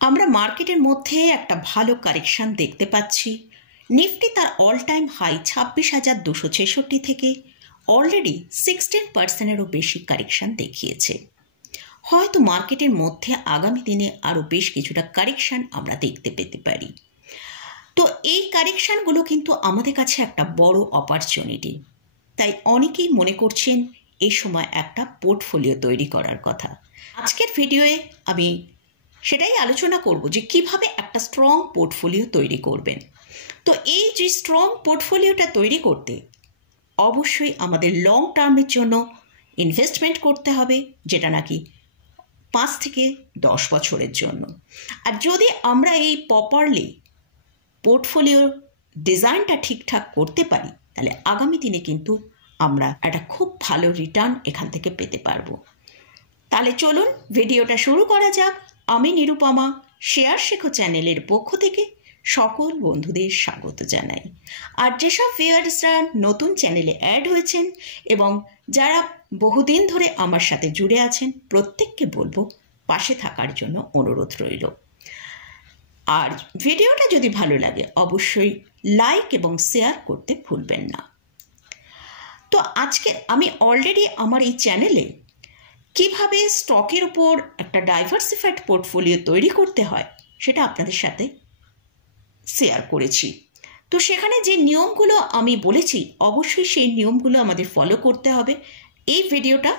আমরা মার্কেটের মধ্যে একটা ভালো কারেকশন দেখতে পাচ্ছি। নিফটি তার অল টাইম হাই 26,266 থেকে অলরেডি 16%-এরও বেশি কারেকশন দেখিয়েছে। হয়তো মার্কেটের মধ্যে আগামী দিনে আরও বেশ কিছুটা কারেকশন আমরা দেখতে পেতে পারি। তো এই কারেকশনগুলো কিন্তু আমাদের কাছে একটা বড় অপরচুনিটি। তাই অনেকেই মনে করছেন এই সময় একটা পোর্টফোলিও তৈরি করার কথা। আজকের ভিডিওয়ে আমি সেটাই আলোচনা করব যে কিভাবে একটা স্ট্রং পোর্টফোলিও তৈরি করবেন। তো এই যে স্ট্রং পোর্টফোলিওটা তৈরি করতে অবশ্যই আমাদের লং টার্মের জন্য ইনভেস্টমেন্ট করতে হবে, যেটা নাকি 5 থেকে 10 বছরের জন্য। আর যদি আমরা এই প্রপারলি পোর্টফোলিওর ডিজাইনটা ঠিকঠাক করতে পারি, তাহলে আগামী দিনে কিন্তু আমরা একটা খুব ভালো রিটার্ন এখান থেকে পেতে পারবো। তাহলে চলুন ভিডিওটা শুরু করা যাক। আমি নিরুপমা শেয়ার শেখো চ্যানেলের পক্ষ থেকে সকল বন্ধুদের স্বাগত জানাই। আর যেসব ভিউয়ার্সরা নতুন চ্যানেলে অ্যাড হয়েছেন এবং যারা বহুদিন ধরে আমার সাথে জুড়ে আছেন, প্রত্যেককে বলবো পাশে থাকার জন্য অনুরোধ রইল। আর ভিডিওটা যদি ভালো লাগে অবশ্যই লাইক এবং শেয়ার করতে ভুলবেন না। তো আজকে আমি অলরেডি আমার এই চ্যানেলে কিভাবে স্টকের উপর একটা ডাইভার্সিফাইড পোর্টফোলিও তৈরি করতে হয় সেটা আপনাদের সাথে শেয়ার করেছি। তো সেখানে যে নিয়মগুলো আমি বলেছি অবশ্যই সেই নিয়মগুলো আমাদের ফলো করতে হবে। এই ভিডিওটা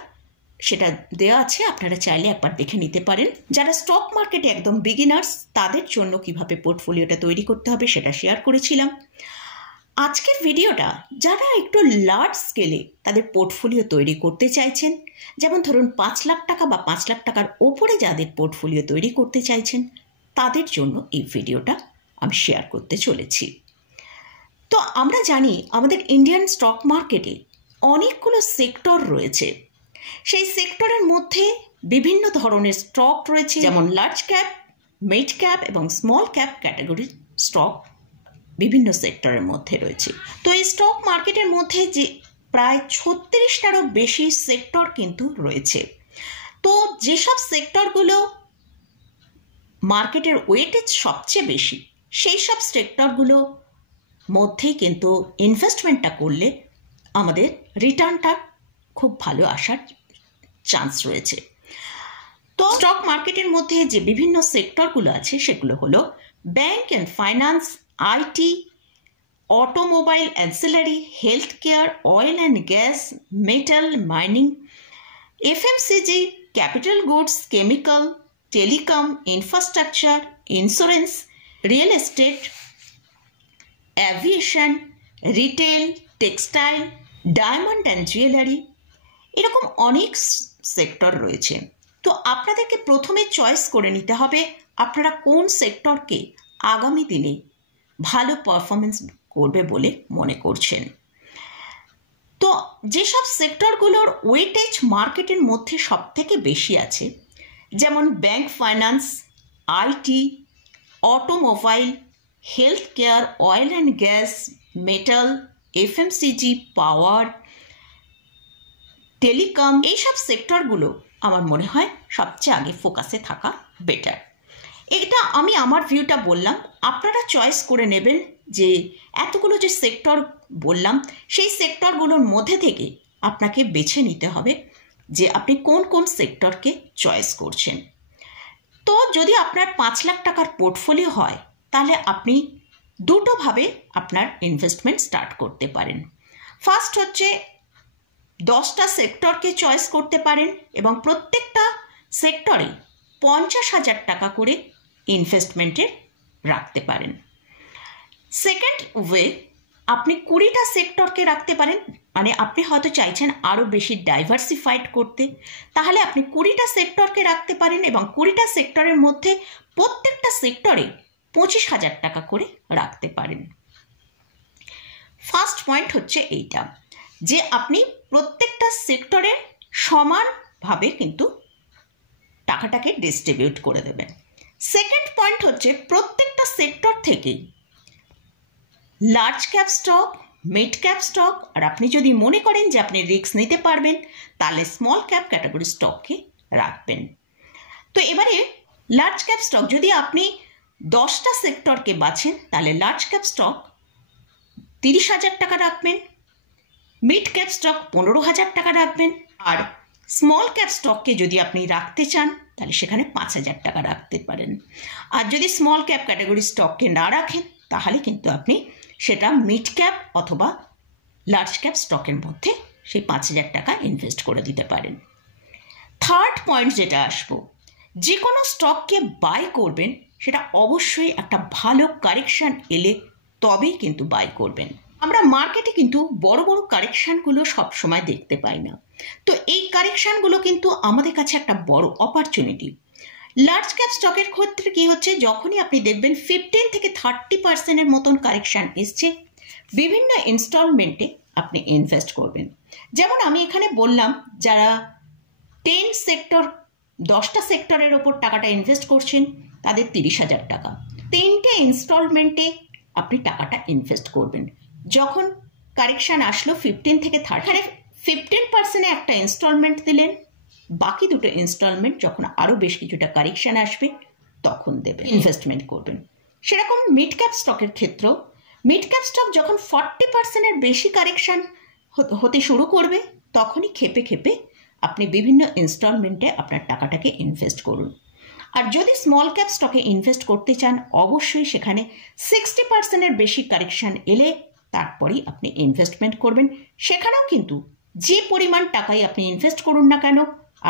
সেটা দেওয়া আছে, আপনারা চাইলে একবার দেখে নিতে পারেন। যারা স্টক মার্কেটে একদম বিগিনার্স তাদের জন্য কিভাবে পোর্টফোলিওটা তৈরি করতে হবে সেটা শেয়ার করেছিলাম। আজকের ভিডিওটা যারা একটু লার্জ স্কেলে তাদের পোর্টফোলিও তৈরি করতে চাইছেন, যেমন ধরুন 5 লাখ টাকা বা 5 লাখ টাকার ওপরে যাদের পোর্টফোলিও তৈরি করতে চাইছেন, তাদের জন্য এই ভিডিওটা আমি শেয়ার করতে চলেছি। তো আমরা জানি আমাদের ইন্ডিয়ান স্টক মার্কেটে অনেকগুলো সেক্টর রয়েছে। সেই সেক্টরের মধ্যে বিভিন্ন ধরনের স্টক রয়েছে, যেমন লার্জ ক্যাপ, মিড ক্যাপ এবং স্মল ক্যাপ ক্যাটাগরির স্টক বিভিন্ন সেক্টরের মধ্যে রয়েছে। তো এই স্টক মার্কেটের মধ্যে যে প্রায় 36টারও বেশি সেক্টর কিন্তু রয়েছে। তো যেসব সেক্টরগুলো মার্কেটের ওয়েটেজ সবচেয়ে বেশি, সেই সব সেক্টরগুলো মধ্যেই কিন্তু ইনভেস্টমেন্টটা করলে আমাদের রিটার্নটা খুব ভালো আসার চান্স রয়েছে। তো স্টক মার্কেটের মধ্যে যে বিভিন্ন সেক্টরগুলো আছে সেগুলো হলো bank and finance, IT, automobile, ancillary, health care, oil and gas, metal, mining, FMCG, capital goods, chemical, telecom, infrastructure, insurance, real estate, aviation, retail, textile, diamond and jewellery, এরকম অনেক সেক্টর রয়েছে। তো আপনাদেরকে প্রথমে চয়েস করে নিতে হবে আপনারা কোন সেক্টরকে আগামী দিনে ভালো পারফরমেন্স করবে বলে মনে করছেন। তো যেসব সেক্টরগুলোর ওয়েটেজ মার্কেটের মধ্যে সব থেকে বেশি আছে, যেমন bank finance, IT, automobile, health care, oil and gas, metal, FMCG, power, telecom, এইসব সেক্টরগুলো আমার মনে হয় সবচেয়ে আগে ফোকাসে থাকা বেটার। এটা আমি আমার ভিউটা বললাম, আপনারা চয়েস করে নেবেন যে এতগুলো যে সেক্টর বললাম সেই সেক্টরগুলোর মধ্যে থেকে আপনাকে বেছে নিতে হবে যে আপনি কোন কোন সেক্টরকে চয়েস করছেন। তো যদি আপনার 5 লাখ টাকার পোর্টফোলিও হয় তাহলে আপনি দুটোভাবে আপনার ইনভেস্টমেন্ট স্টার্ট করতে পারেন। ফার্স্ট হচ্ছে 10টা সেক্টরকে চয়েস করতে পারেন এবং প্রত্যেকটা সেক্টরে 50,000 টাকা করে ইনভেস্টমেন্টে রাখতে পারেন। সেকেন্ড ওয়ে, আপনি 20টা সেক্টরকে রাখতে পারেন, মানে আপনি হয়তো চাইছেন আরও বেশি ডাইভার্সিফাইড করতে, তাহলে আপনি 20টা সেক্টরকে রাখতে পারেন এবং 20টা সেক্টরের মধ্যে প্রত্যেকটা সেক্টরে 25,000 টাকা করে রাখতে পারেন। ফার্স্ট পয়েন্ট হচ্ছে এইটা যে আপনি প্রত্যেকটা সেক্টরে সমানভাবে কিন্তু টাকাটাকে ডিস্ট্রিবিউট করে দেবেন। সেকেন্ড পয়েন্ট হচ্ছে প্রত্যেকটা সেক্টর থেকে large cap stock, mid cap stock, আর আপনি যদি মনে করেন যে আপনি রিস্ক নিতে পারবেন তাহলে স্মল ক্যাপ ক্যাটাগরি স্টককে রাখবেন। তো এবারে লার্জ ক্যাপ স্টক যদি আপনি 10টা সেক্টরকে বাছেন তাহলে লার্জ ক্যাপ স্টক 30,000 টাকা রাখবেন, মিড ক্যাপ স্টক 15,000 টাকা রাখবেন, আর স্মল ক্যাপ স্টককে যদি আপনি রাখতে চান তাহলে সেখানে 5,000 টাকা রাখতে পারেন। আর যদি স্মল ক্যাপ ক্যাটাগরি স্টককে না রাখেন তাহলে কিন্তু আপনি সেটা মিড ক্যাপ অথবা লার্জ ক্যাপ স্টকের মধ্যে সেই 5,000 টাকা ইনভেস্ট করে দিতে পারেন। থার্ড পয়েন্ট যেটা আসবো, যে কোনো স্টককে বাই করবেন সেটা অবশ্যই একটা ভালো কারেকশান এলে তবেই কিন্তু বাই করবেন। আমরা মার্কেটে কিন্তু বড় বড় কারেকশানগুলো সবসময় দেখতে পাই না, তো এই কারেকশানগুলো কিন্তু আমাদের কাছে একটা বড় অপরচুনিটি। লার্জ ক্যাপ স্টকের ক্ষেত্রে কি হচ্ছে, যখনই আপনি দেখবেন 15 থেকে 30% মতন কারেকশান এসছে, বিভিন্ন ইনস্টলমেন্টে আপনি ইনভেস্ট করবেন। যেমন আমি এখানে বললাম যারা 10টা সেক্টরের ওপর টাকাটা ইনভেস্ট করছেন তাদের 30,000 টাকা, 3টে ইনস্টলমেন্টে আপনি টাকাটা ইনভেস্ট করবেন। যখন কারেকশান আসলো 15 থেকে 30, 15% একটা ইনস্টলমেন্ট দিলেন, বাকি দুটো ইনস্টলমেন্ট যখন আরও বেশ কিছুটা কারেকশান আসবে তখন দেবেন, ইনভেস্টমেন্ট করবেন। সেরকম মিড ক্যাপ স্টকের ক্ষেত্রেও মিড ক্যাপ স্টক যখন 40%-এর বেশি কারেকশান হতে শুরু করবে তখনই খেপে খেপে আপনি বিভিন্ন ইনস্টলমেন্টে আপনার টাকাটাকে ইনভেস্ট করুন। আর যদি স্মল ক্যাপ স্টকে ইনভেস্ট করতে চান অবশ্যই সেখানে 60%-এর বেশি কারেকশান এলে তারপরেই আপনি ইনভেস্টমেন্ট করবেন। সেখানেও কিন্তু যে পরিমাণ টাকাই আপনি ইনভেস্ট করুন না কেন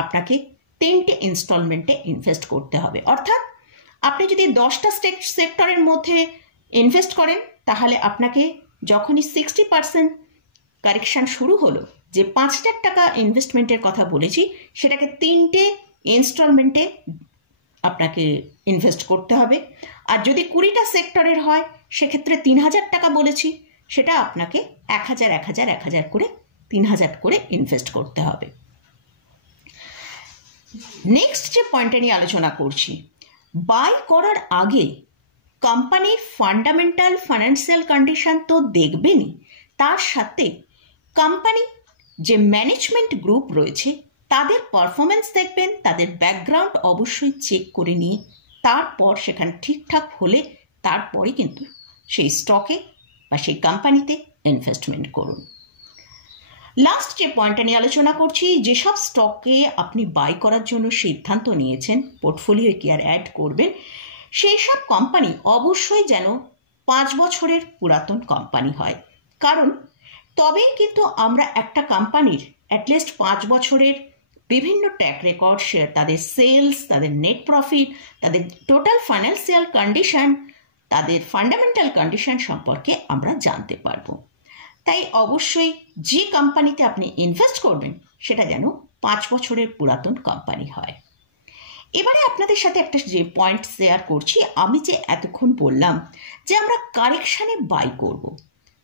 আপনাকে 3টে ইনস্টলমেন্টে ইনভেস্ট করতে হবে। অর্থাৎ আপনি যদি 10টা সেক্টরের মধ্যে ইনভেস্ট করেন তাহলে আপনাকে যখনই 60% কারেকশান শুরু হলো, যে 5,000 টাকা ইনভেস্টমেন্টের কথা বলেছি সেটাকে 3টে ইনস্টলমেন্টে আপনাকে ইনভেস্ট করতে হবে। আর যদি 20টা সেক্টরের হয় সেক্ষেত্রে 3,000 টাকা বলেছি, সেটা আপনাকে 1,000 1,000 1,000 করে 3,000 করে ইনভেস্ট করতে হবে। নেক্সট যে পয়েন্টটা নিয়ে আলোচনা করছি, বাই করার আগে কোম্পানির ফান্ডামেন্টাল ফাইন্যান্সিয়াল কন্ডিশন তো দেখবেনই, তার সাথে কোম্পানি যে ম্যানেজমেন্ট গ্রুপ রয়েছে তাদের পারফরমেন্স দেখবেন, তাদের ব্যাকগ্রাউন্ড অবশ্যই চেক করে নিয়ে তারপর সেখানে ঠিকঠাক হলে তারপরে কিন্তু সেই স্টকে বা সেই কোম্পানিতে ইনভেস্টমেন্ট করুন। লাস্ট যে পয়েন্টটা নিয়ে আলোচনা করছি, যেসব স্টকে আপনি বাই করার জন্য সিদ্ধান্ত নিয়েছেন, পোর্টফোলিও কি আর অ্যাড করবেন, সেই সব কোম্পানি অবশ্যই যেন 5 বছরের পুরাতন কোম্পানি হয়। কারণ তবেই কিন্তু আমরা একটা কোম্পানির অ্যাটলিস্ট 5 বছরের বিভিন্ন ট্র্যাক রেকর্ড, তাদের সেলস, তাদের নেট প্রফিট, তাদের টোটাল ফাইন্যান্সিয়াল কন্ডিশন, তাদের ফান্ডামেন্টাল কন্ডিশন সম্পর্কে আমরা জানতে পারবো। তাই অবশ্যই যে কোম্পানিতে আপনি ইনভেস্ট করবেন সেটা যেন 5 বছরের পুরাতন কোম্পানি হয়। এবারে আপনাদের সাথে একটা যে পয়েন্ট শেয়ার করছি, আমি যে এতক্ষণ বললাম যে আমরা কারেকশানে বাই করব,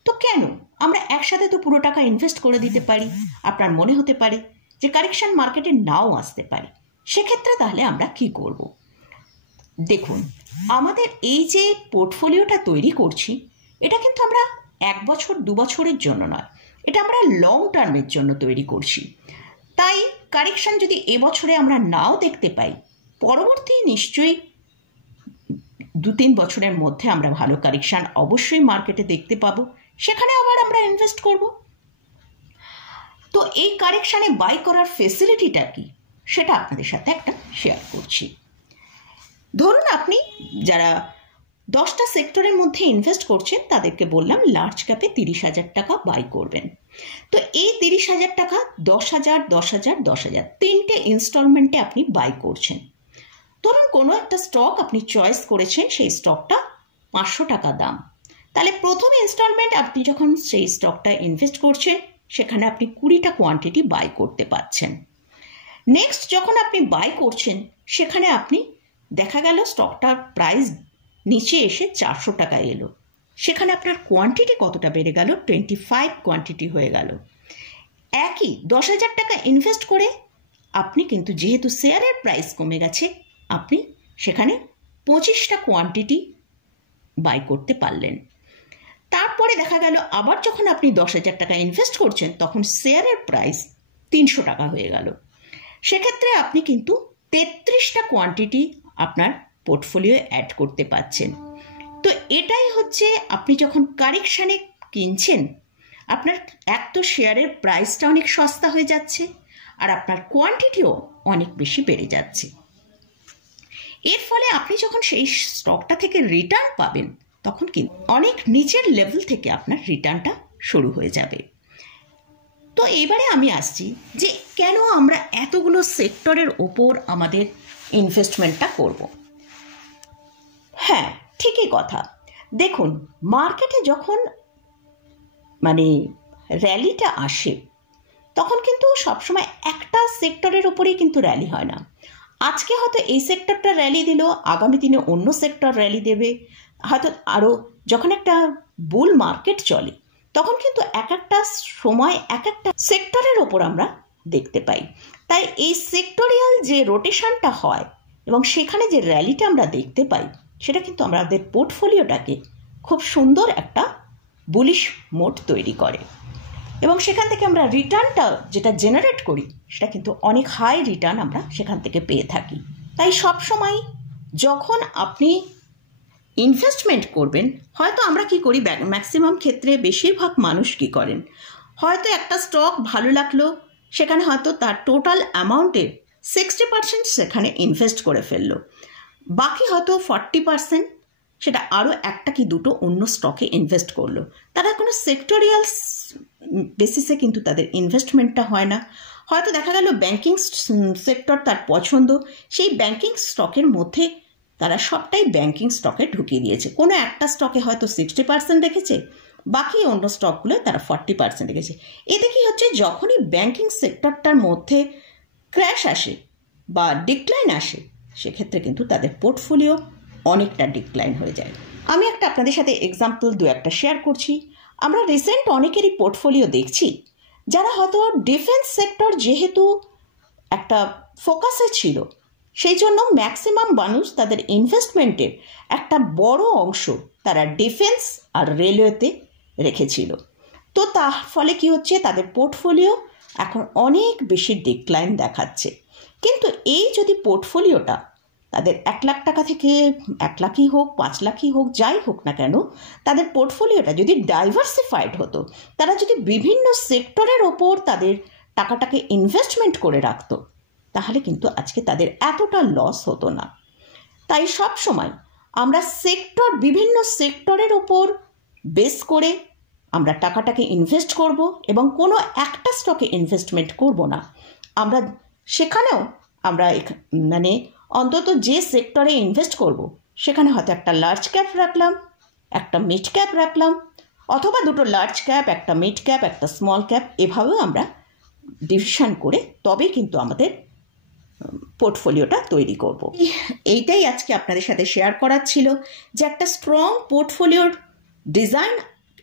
তো কেন আমরা একসাথে তো পুরো টাকা ইনভেস্ট করে দিতে পারি। আপনার মনে হতে পারে যে কারেকশান মার্কেটে নাও আসতে পারে, সেক্ষেত্রে তাহলে আমরা কি করব। দেখুন, আমাদের এই যে পোর্টফোলিওটা তৈরি করছি এটা কিন্তু আমরা 1 বছর 2 বছরের জন্য নয়, এটা আমরা লং টার্মের জন্য তৈরি করছি। তাই কারেকশান যদি এবছরে আমরা নাও দেখতে পাই, পরবর্তী নিশ্চয়ই 2-3 বছরের মধ্যে আমরা ভালো কারেকশান অবশ্যই মার্কেটে দেখতে পাবো, সেখানে আবার আমরা ইনভেস্ট করব। তো এই কারেকশানে বাই করার ফেসিলিটিটা কি সেটা আপনাদের সাথে একটা শেয়ার করছি। ধরুন আপনি যারা 10টা সেক্টরের মধ্যে ইনভেস্ট করছেন তাদেরকে বললাম লার্জ ক্যাপে 30,000 টাকা বাই করবেন। তো এই 30,000 টাকা 10,000 10,000 10,000 3টে ইনস্টলমেন্টে আপনি বাই করছেন। ধরুন কোনো একটা স্টক আপনি চয়েস করেছেন, সেই স্টকটা 500 টাকা দাম, তাহলে প্রথম ইনস্টলমেন্ট আপনি যখন সেই স্টকটা ইনভেস্ট করছেন সেখানে আপনি 20টা কোয়ান্টিটি বাই করতে পারছেন। নেক্সট যখন আপনি বাই করছেন সেখানে আপনি দেখা গেল স্টকটার প্রাইস নিচে এসে 400 টাকা এলো, সেখানে আপনার কোয়ান্টিটি কতটা বেড়ে গেল, 25 কোয়ান্টিটি হয়ে গেল। একই 10,000 টাকা ইনভেস্ট করে আপনি কিন্তু যেহেতু শেয়ারের প্রাইস কমে গেছে আপনি সেখানে 25টা কোয়ান্টিটি বাই করতে পারলেন। তারপরে দেখা গেল আবার যখন আপনি 10,000 টাকা ইনভেস্ট করছেন তখন শেয়ারের প্রাইস 300 টাকা হয়ে গেল, সেক্ষেত্রে আপনি কিন্তু 33টা কোয়ান্টিটি আপনার পোর্টফোলিও অ্যাড করতে পারছেন। তো এটাই হচ্ছে, আপনি যখন কারেকশানে কিনছেন, আপনার এক তো শেয়ারের প্রাইসটা অনেক সস্তা হয়ে যাচ্ছে, আর আপনার কোয়ান্টিটিও অনেক বেশি বেড়ে যাচ্ছে। এর ফলে আপনি যখন সেই স্টকটা থেকে রিটার্ন পাবেন, তখন কিন্তু অনেক নিচের লেভেল থেকে আপনার রিটার্নটা শুরু হয়ে যাবে। তো এবারে আমি আসছি যে কেন আমরা এতগুলো সেক্টরের ওপর আমাদের ইনভেস্টমেন্টটা করব। হ্যাঁ, ঠিকই কথা। দেখুন, মার্কেটে যখন র্যালিটা আসে, তখন কিন্তু সবসময় একটা সেক্টরের ওপরেই কিন্তু র্যালি হয় না। আজকে হয়তো এই সেক্টরটা র্যালি দিল, আগামী দিনে অন্য সেক্টর র্যালি দেবে, হয়তো আরও। যখন একটা বুল মার্কেট চলে, তখন কিন্তু এক একটা সময় এক একটা সেক্টরের ওপর আমরা দেখতে পাই। তাই এই সেক্টরিয়াল যে রোটেশনটা হয় এবং সেখানে যে র্যালিটা আমরা দেখতে পাই, সেটা কিন্তু আমাদের পোর্টফোলিওটাকে খুব সুন্দর একটা বুলিশ মোড তৈরি করে, এবং সেখান থেকে আমরা রিটার্নটা যেটা জেনারেট করি, সেটা কিন্তু অনেক হাই রিটার্ন আমরা সেখান থেকে পেয়ে থাকি। তাই সব সময় যখন আপনি ইনভেস্টমেন্ট করবেন, হয়তো আমরা কি করি, ম্যাক্সিমাম ক্ষেত্রে বেশিরভাগ মানুষ কি করেন, হয়তো একটা স্টক ভালো লাগলো, সেখানে হয়তো তার টোটাল অ্যামাউন্টের 60% সেখানে ইনভেস্ট করে ফেললো, বাকি হয়তো 40% সেটা আরও একটা কি দুটো অন্য স্টকে ইনভেস্ট করলো। তারা কোনো সেক্টরিয়াল বেসিসে কিন্তু তাদের ইনভেস্টমেন্টটা হয় না। হয়তো দেখা গেল ব্যাংকিং সেক্টর তার পছন্দ, সেই ব্যাংকিং স্টকের মধ্যে তারা সবটাই ব্যাংকিং স্টকে ঢুকিয়ে দিয়েছে। কোনো একটা স্টকে হয়তো 60% রেখেছে, বাকি অন্য স্টকগুলো তারা 40% রেখেছে। এতে কি হচ্ছে, যখনই ব্যাংকিং সেক্টরটার মধ্যে ক্র্যাশ আসে বা ডিক্লাইন আসে, সেক্ষেত্রে কিন্তু তাদের পোর্টফোলিও অনেকটা ডিক্লাইন হয়ে যায়। আমি আপনাদের সাথে এক্সাম্পল দু একটা শেয়ার করছি। আমরা রিসেন্ট অনেকেরই পোর্টফোলিও দেখছি, যারা হয়তো ডিফেন্স সেক্টর যেহেতু একটা ফোকাসে ছিল, সেই জন্য ম্যাক্সিমাম মানুষ তাদের ইনভেস্টমেন্টের একটা বড় অংশ তারা ডিফেন্স আর রেলওয়েতে রেখেছিল। তো তার ফলে কি হচ্ছে, তাদের পোর্টফোলিও এখন অনেক বেশি ডিক্লাইন দেখাচ্ছে। কিন্তু এই যদি পোর্টফোলিওটা তাদের 1 লাখ টাকা থেকে 1 লাখই হোক, 5 লাখই হোক, যাই হোক না কেন, তাদের পোর্টফোলিওটা যদি ডাইভার্সিফাইড হতো, তারা যদি বিভিন্ন সেক্টরের ওপর তাদের টাকাটাকে ইনভেস্টমেন্ট করে রাখতো, তাহলে কিন্তু আজকে তাদের এতটা লস হতো না। তাই সব সময় আমরা বিভিন্ন সেক্টরের ওপর বেস করে আমরা টাকাটাকে ইনভেস্ট করব, এবং কোনো একটা স্টকে ইনভেস্টমেন্ট করব না। আমরা সেখানেও আমরা অন্তত যে সেক্টরে ইনভেস্ট করব, সেখানে হয়তো একটা লার্জ ক্যাপ রাখলাম, একটা মিড ক্যাপ রাখলাম, অথবা দুটো লার্জ ক্যাপ, একটা মিড ক্যাপ, একটা স্মল ক্যাপ, এভাবেও আমরা ডিভিশন করে তবেই কিন্তু আমাদের পোর্টফোলিওটা তৈরি করব। এইটাই আজকে আপনাদের সাথে শেয়ার করার ছিল, যে একটা স্ট্রং পোর্টফোলিওর ডিজাইন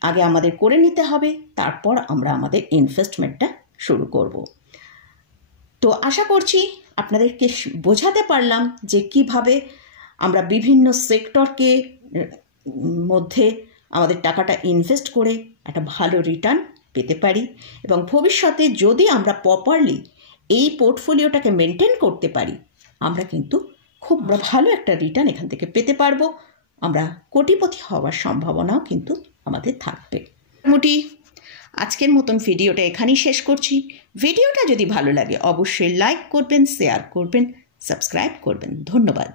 আগে আমাদের করে নিতে হবে, তারপর আমরা আমাদের ইনভেস্টমেন্টটা শুরু করব। তো আশা করছি আপনাদেরকে বোঝাতে পারলাম যে কিভাবে আমরা বিভিন্ন সেক্টরকে মধ্যে আমাদের টাকাটা ইনভেস্ট করে একটা ভালো রিটার্ন পেতে পারি, এবং ভবিষ্যতে যদি আমরা প্রপারলি এই পোর্টফোলিওটাকে মেনটেন করতে পারি, আমরা কিন্তু খুব ভালো একটা রিটার্ন এখান থেকে পেতে পারবো। আমরা কোটিপতি হওয়ার সম্ভাবনাও কিন্তু আমাদের থাকবে। মোটামুটি আজকের মতন ভিডিওটা এখানেই শেষ করছি। ভিডিওটা যদি ভালো লাগে অবশ্যই লাইক করবেন, শেয়ার করবেন, সাবস্ক্রাইব করবেন। ধন্যবাদ।